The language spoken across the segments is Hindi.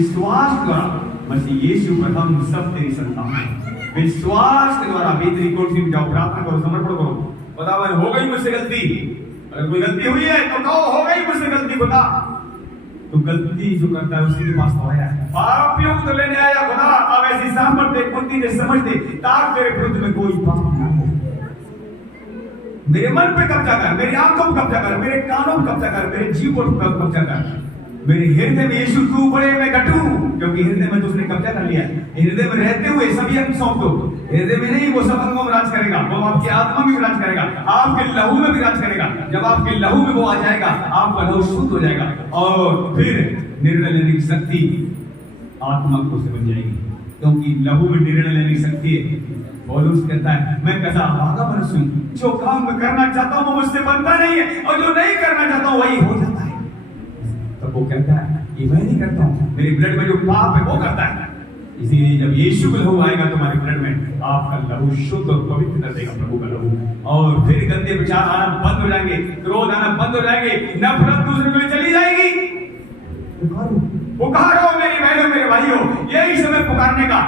विश्वास द्वारा मसीह यीशु पर हम सब तेरी संतान हैं। विश्वास के द्वारा भीतरी कोठरी में जाओ, प्रार्थना करो, समर्पण करो। खुदा हो गई मुझसे गलती, अगर कोई गलती हुई है तो कहो हो गई मुझसे गलती। खुदा तो गलती जो करता है उसी के पास तो आया है, पापियों को तो लेने आया। खुदा अब ऐसी सामर्थ्य बुद्धि से समझ दे ताकि तेरे विरुद्ध में कोई पाप ना हो। मेरे मन पे कब्जा कर, मेरी आंखों पर कब्जा कर, मेरे कानों पर कब्जा कर, मेरे जीव पर कब्जा कर। मेरे हृदय में यीशु तू बड़े मैं घटूं, क्योंकि हृदय में तो उसने कब्जा कर लिया। हृदय में रहते हुए सभी अंग सौंप दो। हृदय में नहीं, वो सब अंगों में राज करेगा, वो आपकी आत्मा में भी राज करेगा, आपके लहू में भी राज करेगा। जब आपके लहू में वो आ जाएगा, आपका लहू शुद्ध हो जाएगा और फिर निर्णय लेने की शक्ति आत्मा को से बन जाएगी, क्योंकि लहू में निर्णय लेने की शक्ति है। पौलुस कहता है मैं कैसा भागा मनुष्य हूं, जो काम मैं करना चाहता हूं वो मुझसे बनता नहीं है, और जो नहीं करना चाहता हूं वही हो जाता है। तब वो कहता है कि मैं नहीं करता हूं, मेरे ब्लड में जो पाप है वो करता है। इसीलिए जब यीशु का लहू आएगा तुम्हारे ब्लड में, आपका लहू शुद्ध और पवित्र कर देगा, प्रभु का लहू। और फिर गंदे विचार आना बंद हो जाएंगे, क्रोध आना बंद हो जाएंगे, नफरत दूसरे को चली जाएगी। पुकारो मेरी बहनों मेरे भाइयों, यही समय पुकारने का।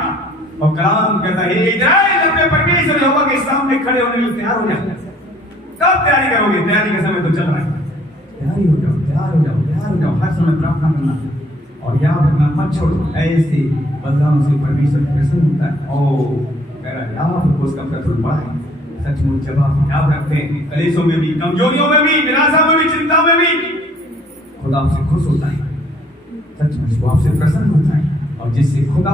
और कलाम कहता है इज़राइल अपने परमेश्वर यहोवा के सामने खड़े होने के लिए तैयार हो जाओ। कब तैयारी करोगे? तैयारी का समय तो चल रहा है। तैयारी हो जाओ, तैयार हो जाओ, तैयार हो जाओ। हर समय प्रार्थना करना और याद रखना मत छोड़ो। ऐसे बदलाव से परमेश्वर प्रसन्न होता है। और मेरा याद उसका प्रतिफल बड़ा है। सचमुच जब आप याद रखते हैं, कलेशों में भी, कमजोरियों में भी, निराशा में भी, चिंता में भी, खुदा आपसे खुश होता है। सचमुच वो आपसे प्रसन्न होता है। और जिससे खुदा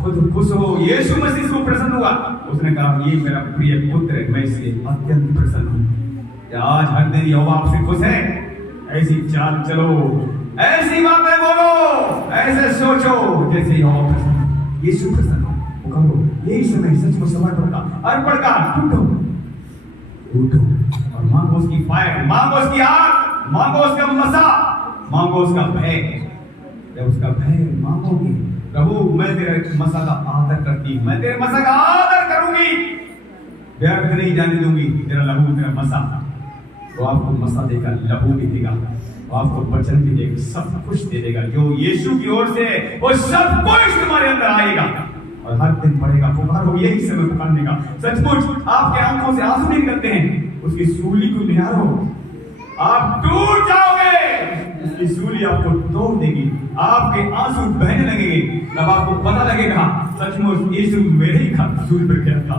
खुद खुश हो, यीशु मसीह को प्रसन्न हुआ, उसने कहा ये मेरा प्रिय पुत्र है, मैं इससे अत्यंत प्रसन्न हूँ। क्या आज हर दिन यहोवा आपसे खुश है? ऐसी चाल चलो, ऐसी बातें बोलो, ऐसे सोचो जैसे यहोवा प्रसन्न हो, यीशु प्रसन्न हो। वो कहो यही समय सचमुच समर्पण का, अर्पण का, उठो और मांगो उसकी फायर, मांगो उसकी आग, मांगो उसका मसा, मांगो उसका भय। जब उसका भय मांगोगे, प्रभु मैं तेरे मसा का आदर करती हूं, मैं तेरे मसा का आदर करूंगी, व्यर्थ नहीं जाने दूंगी तेरा लहू, तेरा मसा। तो आपको मसा देगा, लहू भी देगा, आपको वचन भी देगा, सब कुछ दे देगा जो यीशु की ओर से, वो सब कुछ तुम्हारे अंदर आएगा और हर दिन बढ़ेगा। पुकारो, यही समय पुकारने का। सचमुच आपके आंखों से आंसू नहीं निकलते हैं, उसकी सूली को निहारो, आप टूट जाओगे। उसकी सूली आपको तोड़ देगी, आपके आंसू बहने लगेंगे। तब आपको पता लगेगा सचमुच यीशु मेरे ही सूली पर क्या था,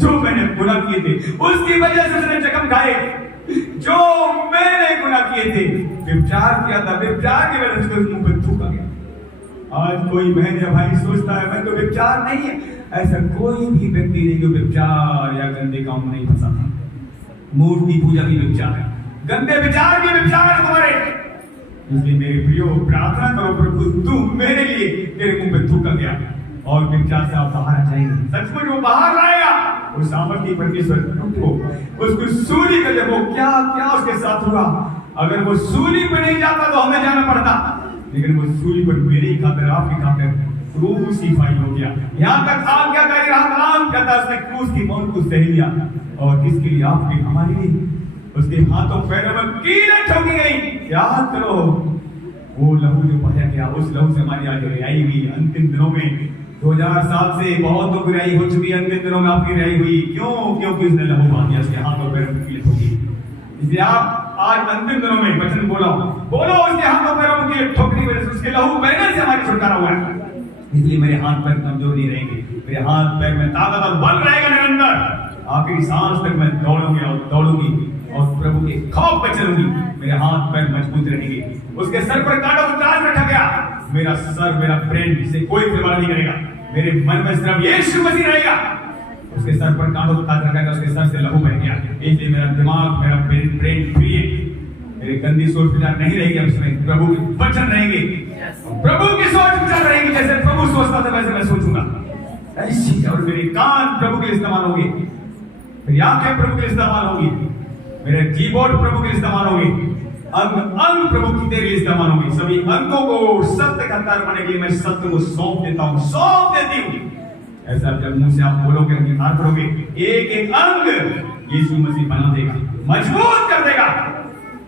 जो मैंने गुनाह किए थे उसकी वजह से उसने जख्म खाए, जो मैंने गुनाह किए थे, व्यभिचार किया था, व्यभिचार की वजह से मुंह पर थूका गया। आज कोई बहन या भाई सोचता है मैं तो व्यभिचार नहीं है, ऐसा कोई भी व्यक्ति नहीं जो व्यभिचार या गंदे काम नहीं फंसा था। मूर्ति पूजा भी व्यभिचार है, गंदे विचार भी व्यभिचार है तुम्हारे। इसलिए मेरे प्रियो प्रार्थना करो, प्रभु तू मेरे लिए तेरे मुंह पे थूका गया और व्यभिचार से आप बाहर आ जाएंगे। सचमुच वो बाहर आएगा, वो सामर्थ्य परमेश्वर उठो, उसको सूली पे देखो क्या क्या उसके साथ हुआ। अगर वो सूली पे नहीं जाता तो हमें जाना पड़ता, लेकिन वो सूली पर मेरे ही खातिर, आपकी खातिर क्रूसीफाई हो गया। यहाँ तक आप क्या कर रहा, कहता उसने क्रूस की मौत को सह लिया। और किसके लिए? आपके, हमारे लिए। उसके हाथों पैरों में कीलें ठोकी गई। याद करो वो लहू जो बहाया गया, उस लहू से हमारी आज रिहाई हुई। अंतिम दिनों में 2000 साल से बहुत लोग रिहाई हो चुकी है, अंतिम दिनों में आपकी रिहाई हुई। क्यों? क्योंकि उसने लहू बहा दिया, उसके हाथों पैरों में कीलें ठोकी। इसलिए आप आज अंतिम दिनों में वचन बोलो, उसके हाथों पैरों में कीलें ठोकने की वजह से, उसके लहू बहने से हमारी छुटकारा हुआ है। इसलिए मेरे हाथ पैर कमजोर नहीं रहेंगे, मेरे हाथ पैर में ताकत और बल रहेगा निरंतर। आखिरी सांस तक मैं दौड़ूंगी और दौड़ूंगी और प्रभु के खौफ में चलूंगी। मेरे हाथ पैर मजबूत रहेंगे। उसके सर पर कांटों को ताज रखा गया। मेरा सर, मेरा ब्रेन से कोई खिलवाड़ नहीं करेगा। मेरे मन में सिर्फ यीशु मसीह रहेगा। उसके सर पर कांटों को ताज रखा गया, उसके सर से लहू बह गया। इसलिए मेरा दिमाग, मेरा ब्रेन फ्री है। मेरी गंदी सोच विचार नहीं रहेगी, अब इसमें प्रभु के वचन रहेंगे, प्रभु की सोच विचार रहेगी। जैसे प्रभु सोचता था वैसे मैं सोचूंगा ऐसी। और मेरे कान प्रभु के लिए इस्तेमाल होंगे, मेरी आंखें प्रभु के लिए इस्तेमाल होंगी, मेरे कीबोर्ड प्रभु के लिए इस्तेमाल होंगे, अंग प्रभु की तेरे लिए इस्तेमाल होंगे। सभी अंगों को सत्य का आधार बनाने के लिए मैं सत्य को सौंप देता हूँ, सौंप देती हूँ। ऐसा जब मुंह से आप बोलोगे, अंगीकार करोगे, एक एक अंग यीशु मसीह बना देगा, मजबूत कर देगा।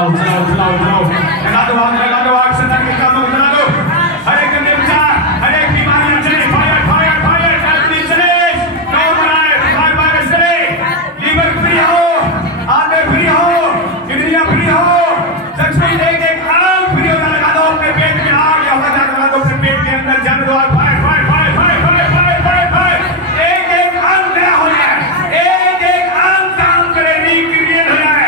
चलाओ लगा दो आग शैतान के कामों को जला दो हर एक गंदे विचार हर एक बीमारियां चले फायर फायर फायर डायबिटीज चले फायर फायर चले लीवर फ्री हो आंतें फ्री हो किडनियां फ्री हो सेक्सुअल एक आग फ्री हो लगा दो अपने पेट में आग या लगा दो अपने पेट के अंदर जल दो fire fire fire fire fire fire fire एक अंग नया हो जाए एक अंग काम करे रिक्रिएट हो जाए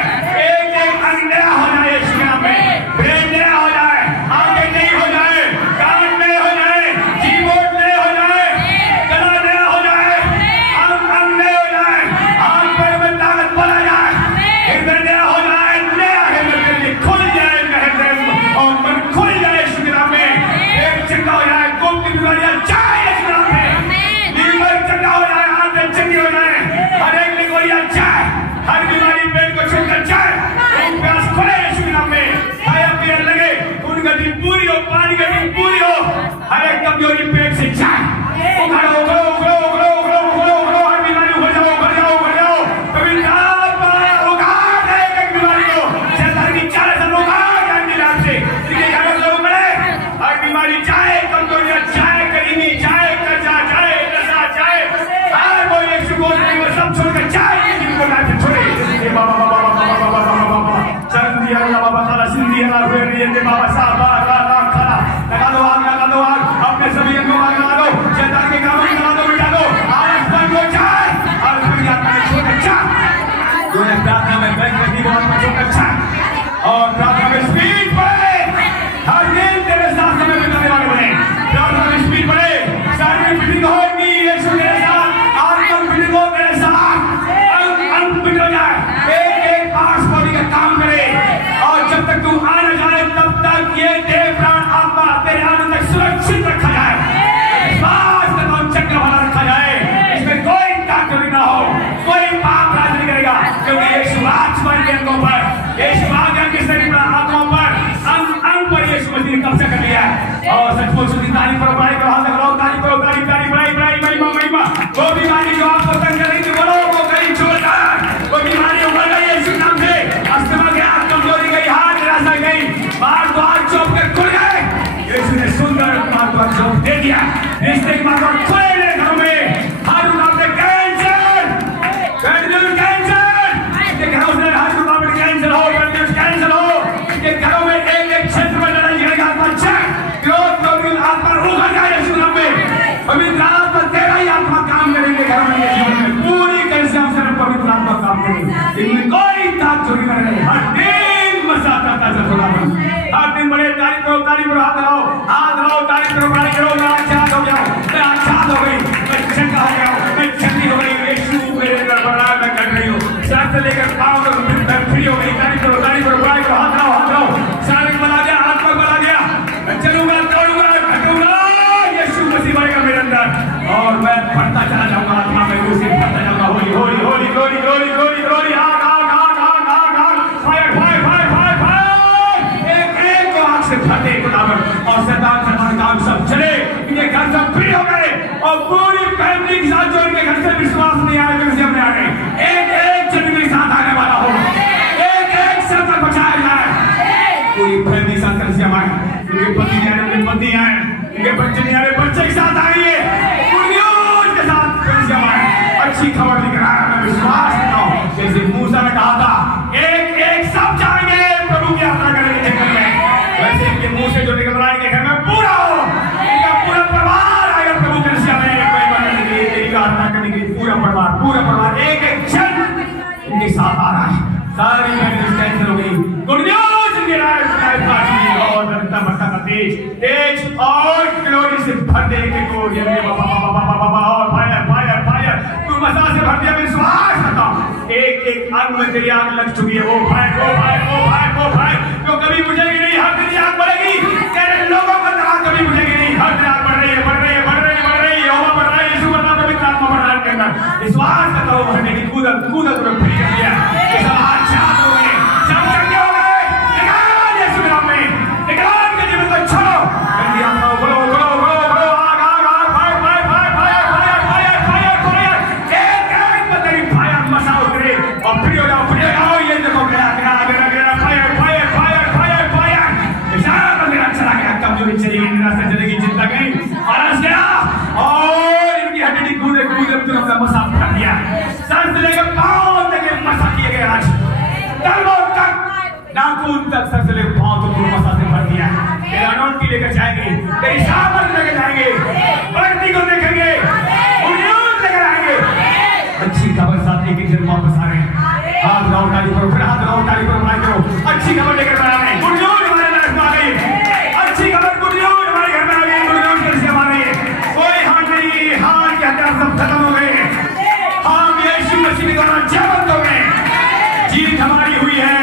एक अंग नया हो जाए यीशु के नाम में ब्रेन नया हो जाए आंखें नई हो जाए कान नए हो जाए कीबोर्ड नए हो जाए गला नया हो जाए अंग नए हो जाए हाथ पैर में ताकत बढ़ जाए हृदय नया हो जाए नया हृदय खुल जाए हृदय और मन खुल जाए यीशु के नाम में एक चंगा हो जाए कोप की बीमारियां जाए यीशु के नाम में लीवर चंगा हो जाए आंतें चंगी हो जाए हर एक बीमारियां जाए हर बीमारी पेट को छोड़कर जाए प्यास खुले यीशु के नाम में खाया पिया लगे खून गति पूरी हो पानी गति पूरी हो हर एक कमजोरी पेट से जाए उखड़ो उखड़ो उखड़ो उखड़ो उखड़ो उखड़ो उखड़ो हर बीमारी उखड़ जाओ उखड़ जाओ उखड़ जाओ कभी नाम उखाड़ दे एक बीमारी को शैतान की चाल से उखाड़ दे निराश से इसके घरों से उखड़े हर बीमारी जाए कमजोरियां जाए गरीबी जाए कर्जा जाए नशा जाए हर कोई यीशु को सब छोड़कर जाए जिनको लाइफ छोड़े बाबा बाबा बाबा बाबा बाबा चंदी अल्लाह बाबा खाला सिंधी अल्लाह फेरी ये बाबा साहब खाला खाला लगा दो आग अपने सभी अंगों में लगा दो शैतान के कामों में लगा दो मिटा दो आलस पर को जाए आलस पर आत्मा ने छोड़कर जाए तूने प्रार्थना में बैंक की बहुत में छोड़कर जाए और प्रार्थना में स्पीड बढ़े हर दिन तेरे साथ समय बिताने वाले बने प्रार्थना में स्पीड बढ़े शारीरिक मीटिंग होगी यीशु तेरे साथ आत्मिक मीटिंग हो तेरे साथ अंत मिट हो जाए एक आस बॉडी का काम करे और जब तक तू आ न जाए तब तक ये देह प्राण आत्मा तेरे आने तक सुरक्षित रखा जाए श्वास का काम चक्र वाला रखा जाए इसमें कोई ताकत ना हो कोई पाप राज नहीं करेगा क्योंकि यीशु आसमान के अंगों पर यीशु आज्ञा के शरीर पर आत्माओं पर अंग पर यीशु मसीह ने कब्जा कर लिया और सचमुच उसकी तारीफ करो बड़ाई करो हाथ लगाओ तारीफ करो तारीफ तारीफ बड़ाई महिमा महिमा वो बीमारी जो आपको तंग कर रही थी बोलो वो कहीं छोड़कर वो बीमारी उभर गई यीशु नाम से अस्थमा गया कमजोरी गई हाथ निराशा गई बार द्वार चौक के खुल गए यीशु ने सुंदर बार द्वार चौक दे दिया रिश्ते की बात खुले घरों में हर नाम पे कैंसर ये घरों से हर नाम पे कैंसर हो कैंसर हो ये घरों में एक क्षेत्र में लड़ाई झगड़े आत्मा चेक क्रोध आत्मा उभर जाए यीशु नाम में पवित्र आत्मा तेरा ही आत्मा काम करेंगे घरों में जीवन में पूरी कैसे हम सिर्फ पवित्र आत्मा काम करेंगे इनमें कोई ताक चोरी नहीं करेंगे हर दिन मसा करता है खुदावन हर दिन बड़े तारीफ करो हाथ लगाओ तारीफ करो बड़ाई करो मैं आजाद हो गया मैं आजाद हो गई मैं चंगा हो गया मैं चंगी हो गई यीशु मेरे अंदर बड़ा मैं कर रही हूँ सर से लेकर पाँव तक फ्री हो गई तारीफ करो बड़ाई करो हाथ लगाओ शारीरिक बना दिया आत्मा बना दिया मैं चलूंगा दौड़ूंगा घटूंगा यीशु मसीह बनेगा मेरे अंदर और मैं बढ़ता चला जाऊंगा आत्मा में उसे बढ़ता जाऊंगा Holi Holi Holi glory glory glory glory आग आग आग आग आग आग fire fire fire fire fire एक को आग से फटे खुदावन और शैतान शैतान काम सब चले इनके घर सब फ्री हो गए और पूरी फैमिली के साथ जो इनके घर से विश्वास नहीं आया जो इनसे अपने आ गए एक जन के साथ आने वाला हो एक सब तक बचाया जाए पूरी फैमिली साथ कर से हमारे उनके पति नहीं आए उनके पति आए उनके बच्चे नहीं आए बच्चे के साथ आइए के साथ कर से हमारे अच्छी खबर लेकर आया मैं विश्वास करता हूँ जैसे मूसा ने कहा था एक सब जाएंगे प्रभु की यात्रा करेंगे जंगल में वैसे इनके मुंह से जो निकल रहा है इनके घर में पूरा हो इनका पूरा परिवार आएगा प्रभु के रसिया में तेरी यात्रा करने के लिए पूरा परिवार एक क्षण इनके साथ आ रहा है सारी मैरिज कैंसिल हो गई गुड न्यूज़ इनके लाइफ और बढ़ता बढ़ता का तेज और ग्लोरी से भर देंगे को ये बाबा और फायर फायर फायर तू मसा से भर दिया विश्वास करता हूं एक अंग में तेरी आग लग चुकी है वो फायर जो कभी बुझेगी नहीं हर दिन आग बढ़ेगी तेरे लोगों का तरह कभी बुझेगी नहीं हर दिन आग बढ़ रही है यहोवा बढ़ रहा है यीशु बढ़ रहा है पवित्र आत्मा बढ़ रहा है के अंदर विश्वास करता हूं भरने की कूदत तुरंत फ्री कर दिया ये सब आजाद हो गए सब चंगे हो गए निकाल यीशु के नाम में निकाल के जीवन को छोड़ो गंदी आत्मा बोलो आग फायर एक में तेरी फायर मसा उतरे और फ्री हो जाओ ये देखो गया फायर नाखून तक सर से लेकर पांव तक मसा से भर दिया। तेरा अनोंटी लेकर जाएंगे, तेरी सामर्थ लेकर जाएंगे, बढ़ती को देखेंगे, उन्नत लेकर आएंगे। अच्छी खबर साथ एक दिन वापस आ रहे हैं। हाथ लगाओ ताली करो, फिर हाथ लगाओ ताली करो, बनाए करो। अच्छी खबर लेकर आ रहे हैं, गुड न्यूज़ हमारे लाइफ में आ गई। अच्छी खबर, गुड न्यूज़ हमारे घर में आ गई, गुड न्यूज़ कैसे आ रही है। कोई हार नहीं, हार के हथियार सब खत्म हो गए। हम यीशु मसीह के द्वारा जीवित हो गए, जीत हमारी हुई है।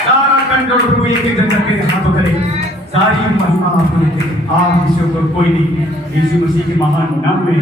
सारा कंट्रोल प्रभु एक एक जन के हाथों करे, सारी महिमा आपको देते। आप किसी को कोई नहीं, यीशु मसीह के महान नाम में।